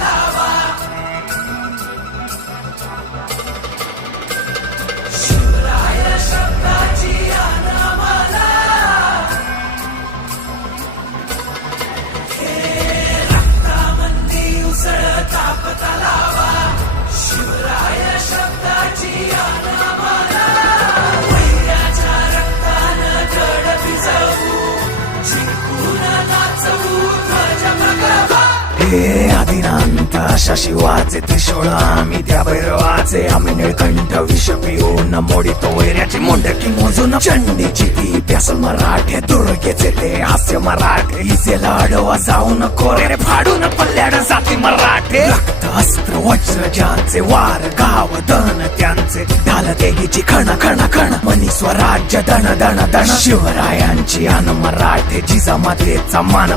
लावा. शिवराय शब्दाची आण आम्हाला, हे रक्तामंदी उसळता लावा. शिवराय शब्दाची आण आम्हाला, वैराच्या रक्तानं गड भिजवू, जिंकून नाचवू ध्वज प्रगवा. हे आदिनांत अशा शिवाचे त्रिशूळ आम्ही त्या भैरवाचे, आम्ही निळकंठ विष पिऊन मोडितो वैऱ्याची मुंडकी मोजून. चंडीची ती प्यासल मराठे, दुर्गेचे ते हास्य मराठे, इसेला अडवा जाऊन कोरे फाडून पल्ल्याड जाती मराठे. रक्त अस्त्र वज्र ज्यांचे, वार गाव दन त्यांचे, ढाल तेगीची खण खण खण, मनी स्वराज्य दण दण दण. शिवरायांची आन मराठे, जिजामातेचा मान